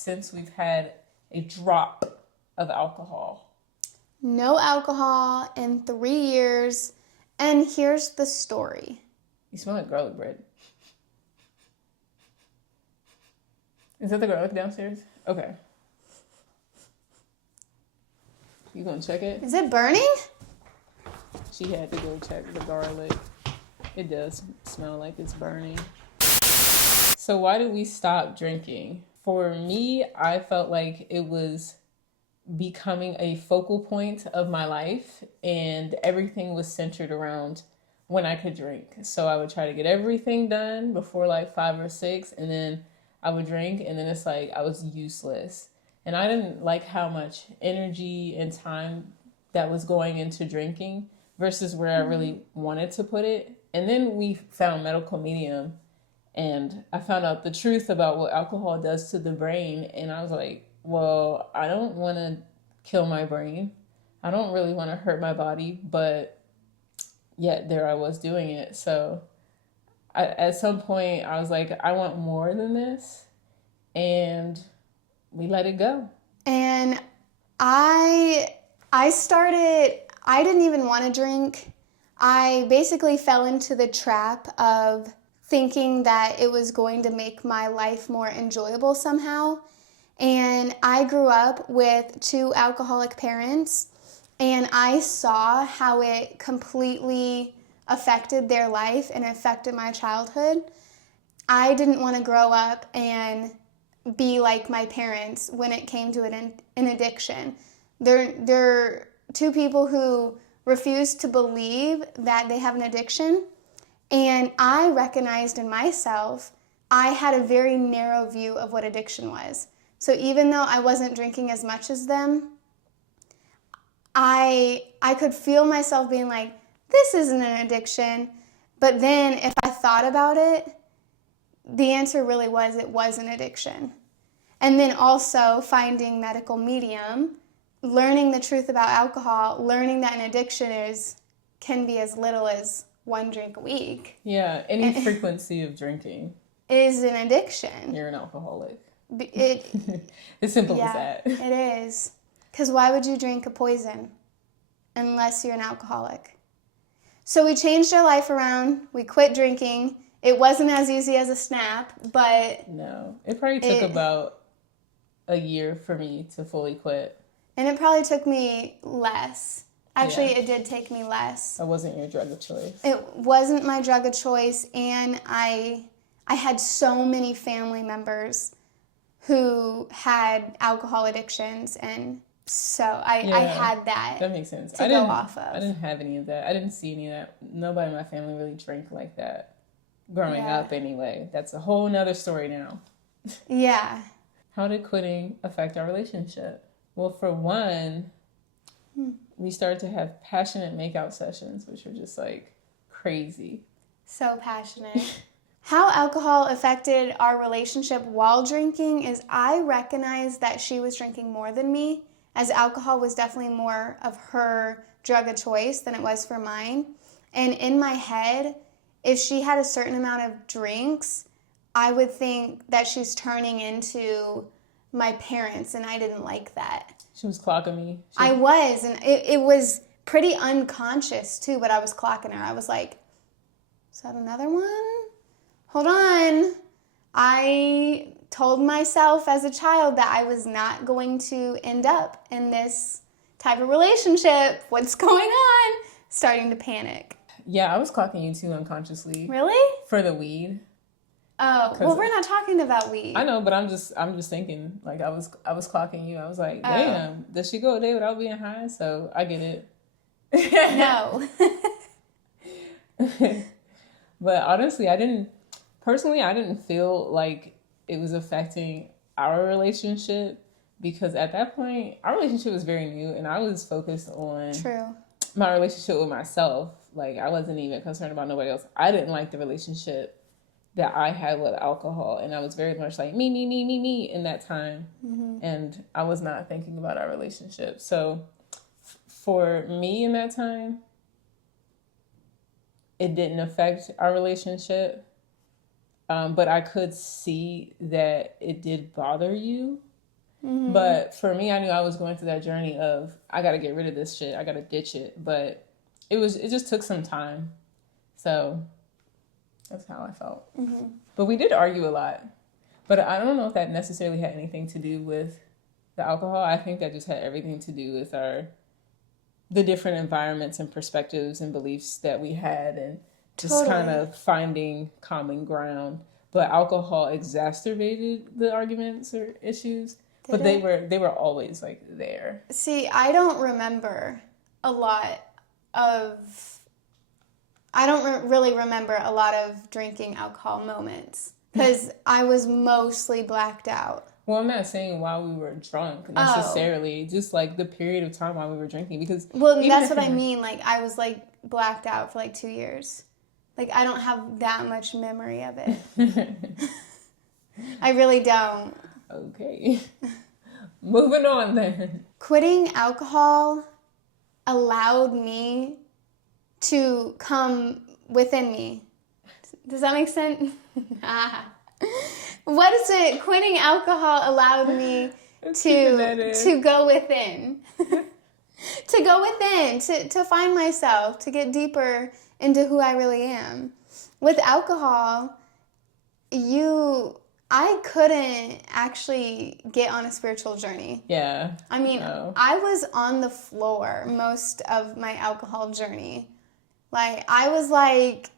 since we've had a drop of alcohol? No alcohol in 3 years. And here's the story. You smell like garlic bread. Is that the garlic downstairs? Okay. You gonna check it? Is it burning? She had to go check the garlic. It does smell like it's burning. So why did we stop drinking? For me, I felt like it was becoming a focal point of my life, and everything was centered around when I could drink. So I would try to get everything done before like 5 or 6, and then I would drink, and then it's like I was useless. And I didn't like how much energy and time that was going into drinking versus where I really wanted to put it. And then we found medical medium, and I found out the truth about what alcohol does to the brain. And I was like, well, I don't want to kill my brain. I don't really want to hurt my body, but yet there I was doing it. So at some point I was like, I want more than this. And we let it go. And I didn't even want to drink. I basically fell into the trap of thinking that it was going to make my life more enjoyable somehow. And I grew up with 2 alcoholic parents, and I saw how it completely affected their life and affected my childhood. I didn't want to grow up and be like my parents when it came to an addiction. They're 2 people who refuse to believe that they have an addiction, and I recognized in myself I had a very narrow view of what addiction was. So even though I wasn't drinking as much as them, I could feel myself being like, this isn't an addiction. But then if I thought about it, the answer really was it was an addiction. And then also finding medical medium, learning the truth about alcohol, learning that an addiction can be as little as 1 drink a week. Yeah, any frequency of drinking is an addiction. You're an alcoholic. It's simple as that. It is. Because why would you drink a poison unless you're an alcoholic? So we changed our life around. We quit drinking. It wasn't as easy as a snap, but... No. It probably took about a year for me to fully quit. And it probably took me less. Actually, It did take me less. That wasn't your drug of choice. It wasn't my drug of choice, and I had so many family members who had alcohol addictions, and so I had that. That makes sense. To go off of. I didn't have any of that. I didn't see any of that. Nobody in my family really drank like that growing up anyway. That's a whole nother story now. Yeah. How did quitting affect our relationship? Well, for one, we started to have passionate makeout sessions, which were just like crazy. So passionate. How alcohol affected our relationship while drinking is I recognized that she was drinking more than me, as alcohol was definitely more of her drug of choice than it was for mine. And in my head, if she had a certain amount of drinks, I would think that she's turning into my parents, and I didn't like that. She was clocking me. I was, and it was pretty unconscious too, but I was clocking her. I was like, is that another one? Hold on. I told myself as a child that I was not going to end up in this type of relationship. What's going on? Starting to panic. Yeah, I was clocking you too unconsciously. Really? For the weed. Oh, well, we're not talking about weed. I know, but I'm just thinking, like, I was clocking you. I was like, damn, does she go a day without being high? So I get it. No. But honestly, I didn't feel like it was affecting our relationship, because at that point, our relationship was very new, and I was focused on my relationship with myself. Like, I wasn't even concerned about nobody else. I didn't like the relationship that I had with alcohol, and I was very much like me in that time. And I was not thinking about our relationship. So for me in that time, it didn't affect our relationship, but I could see that it did bother you, Mm-hmm. But for me, I knew I was going through that journey of, I got to get rid of this shit. I got to ditch it. But it just took some time. So that's how I felt. Mm-hmm. But we did argue a lot. But I don't know if that necessarily had anything to do with the alcohol. I think that just had everything to do with the different environments and perspectives and beliefs that we had, and just kind of finding common ground. But alcohol exacerbated the arguments or issues. But they were always like there. See, I don't remember a lot of. I don't really remember a lot of drinking alcohol moments because I was mostly blacked out. Well, I'm not saying while we were drunk necessarily, just like the period of time while we were drinking, because that's what I mean. Like I was like blacked out for like 2 years. Like I don't have that much memory of it. I really don't. Okay. Moving on then. Quitting alcohol allowed me to come within me. Does that make sense? What is it? Quitting alcohol allowed me to go within. To go within, to find myself, to get deeper into who I really am. With alcohol, I couldn't actually get on a spiritual journey. Yeah. I mean, I was on the floor most of my alcohol journey. Like, I was like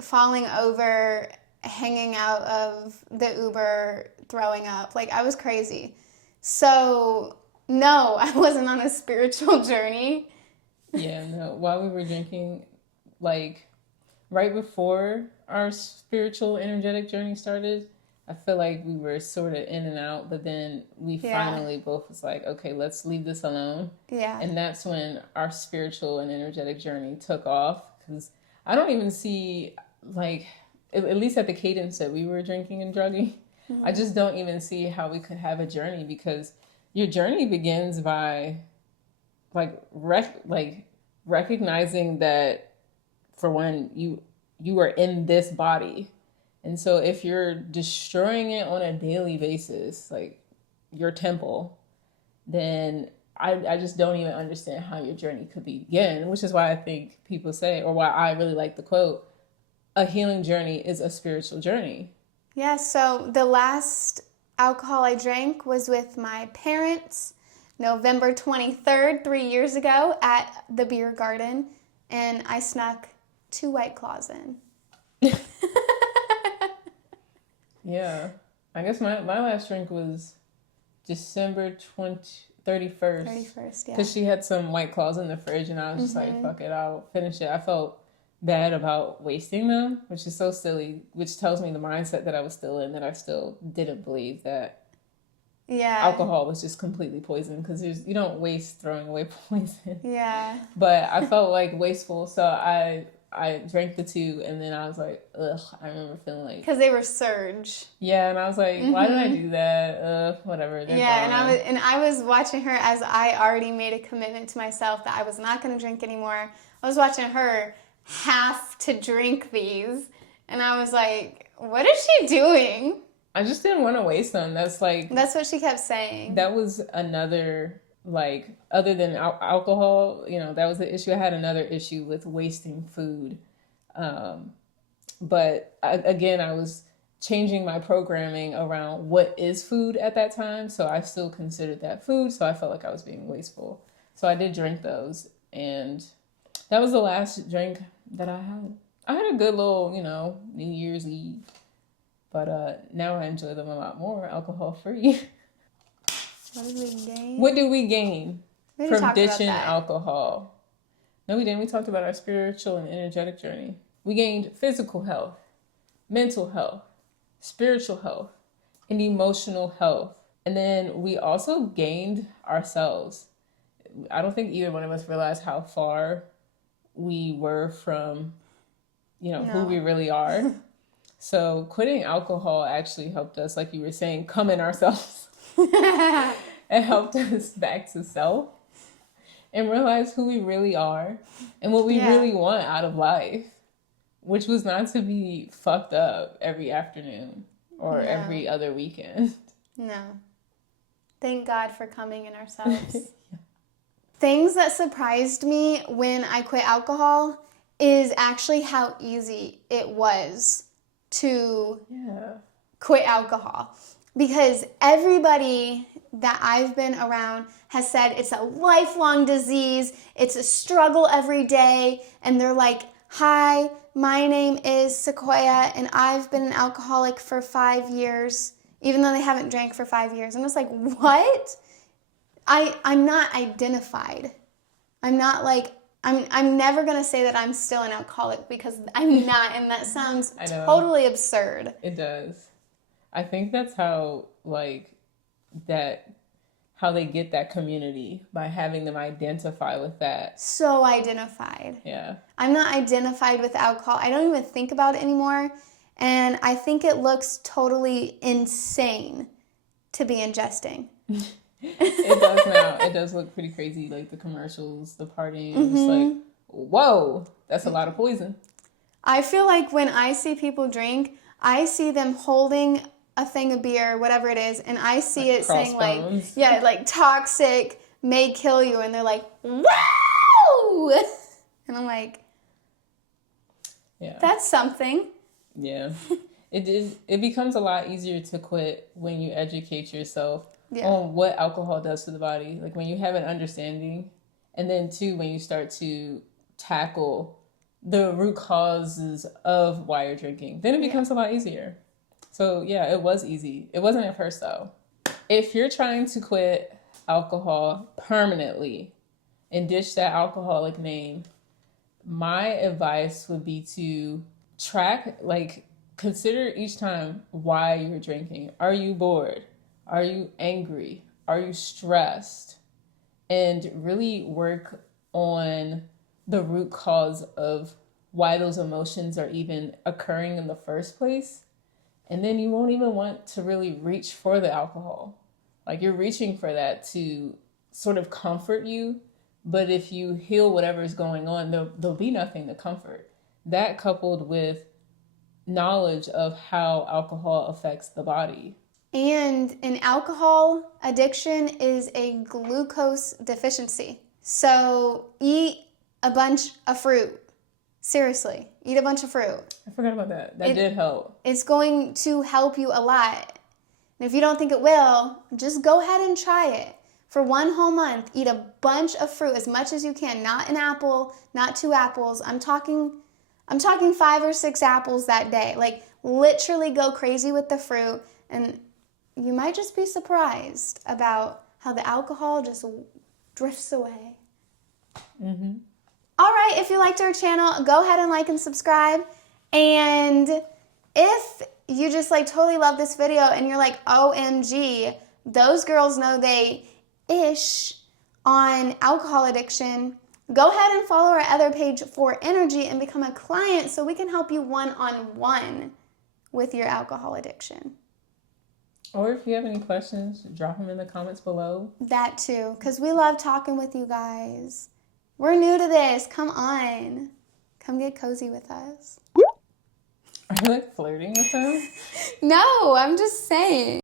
falling over, hanging out of the Uber, throwing up. Like, I was crazy. So, no, I wasn't on a spiritual journey. Yeah, no. While we were drinking, like, right before our spiritual, energetic journey started, I feel like we were sort of in and out, but then we finally both was like, okay, let's leave this alone. Yeah. And that's when our spiritual and energetic journey took off, because I don't even see, like, at least at the cadence that we were drinking and drugging, I just don't even see how we could have a journey, because your journey begins by, like, recognizing that, for one, you are in this body. And so if you're destroying it on a daily basis, like your temple, then I just don't even understand how your journey could begin, which is why I think people say, or why I really like the quote, a healing journey is a spiritual journey. Yeah, so the last alcohol I drank was with my parents, November 23rd, 3 years ago at the beer garden, and I snuck 2 White Claws in. Yeah. I guess my last drink was December 31st. 31st, yeah. Because she had some White Claws in the fridge, and I was just like, fuck it, I'll finish it. I felt bad about wasting them, which is so silly, which tells me the mindset that I was still in, that I still didn't believe that alcohol was just completely poison, because you don't waste throwing away poison. Yeah. But I felt like wasteful, so I drank the 2, and then I was like, ugh, I remember feeling like... Because they were Surge. Yeah, and I was like, why did I do that? Whatever. Yeah, and I was watching her as I already made a commitment to myself that I was not going to drink anymore. I was watching her have to drink these, and I was like, what is she doing? I just didn't want to waste them. That's what she kept saying. That was another... like, other than alcohol, that was the issue. I had another issue with wasting food. But I was changing my programming around what is food at that time. So I still considered that food. So I felt like I was being wasteful. So I did drink those. And that was the last drink that I had. I had a good little, New Year's Eve. But now I enjoy them a lot more, alcohol-free. What did we gain? What do we gain from ditching alcohol? No, we didn't. We talked about our spiritual and energetic journey. We gained physical health, mental health, spiritual health, and emotional health. And then we also gained ourselves. I don't think either one of us realized how far we were from, who we really are. So quitting alcohol actually helped us, like you were saying, come in ourselves. It helped us back to self and realize who we really are and what we really want out of life, which was not to be fucked up every afternoon or every other weekend. No. Thank God for coming in ourselves. Things that surprised me when I quit alcohol is actually how easy it was to quit alcohol. Because everybody that I've been around has said it's a lifelong disease, it's a struggle every day, and they're like, hi, my name is Sequoia, and I've been an alcoholic for 5 years, even though they haven't drank for 5 years. And it's like, what? I'm not identified. I'm not like, I'm never going to say that I'm still an alcoholic because I'm not, and that sounds totally absurd. It does. I think that's how, how they get that community, by having them identify with that. So identified. Yeah. I'm not identified with alcohol. I don't even think about it anymore. And I think it looks totally insane to be ingesting. It does now. It does look pretty crazy, like the commercials, the partying. It's like, whoa, that's a lot of poison. I feel like when I see people drink, I see them holding a thing of beer, whatever it is, and I see it saying like toxic, may kill you, and they're like, wow! And I'm like, that's something. Yeah. It becomes a lot easier to quit when you educate yourself on what alcohol does to the body. Like when you have an understanding, and then too, when you start to tackle the root causes of why you're drinking, then it becomes a lot easier. So yeah, it was easy. It wasn't at first though. If you're trying to quit alcohol permanently and ditch that alcoholic name, my advice would be to consider each time why you're drinking. Are you bored? Are you angry? Are you stressed? And really work on the root cause of why those emotions are even occurring in the first place. And then you won't even want to really reach for the alcohol. Like you're reaching for that to sort of comfort you. But if you heal whatever's going on, there'll be nothing to comfort. That coupled with knowledge of how alcohol affects the body. And an alcohol addiction is a glucose deficiency. So eat a bunch of fruit. Seriously, eat a bunch of fruit. I forgot about that. That did help. It's going to help you a lot. And if you don't think it will, just go ahead and try it. For 1 whole month, eat a bunch of fruit, as much as you can. Not an apple, not 2 apples. I'm talking 5 or 6 apples that day. Like literally go crazy with the fruit, and you might just be surprised about how the alcohol just drifts away. Mm-hmm. All right, if you liked our channel, go ahead and like and subscribe. And if you just totally love this video and you're like, OMG, those girls know they ish on alcohol addiction, go ahead and follow our other page for energy and become a client so we can help you one-on-one with your alcohol addiction. Or if you have any questions, drop them in the comments below. That too, because we love talking with you guys. We're new to this. Come on. Come get cozy with us. Are you flirting with them? No, I'm just saying.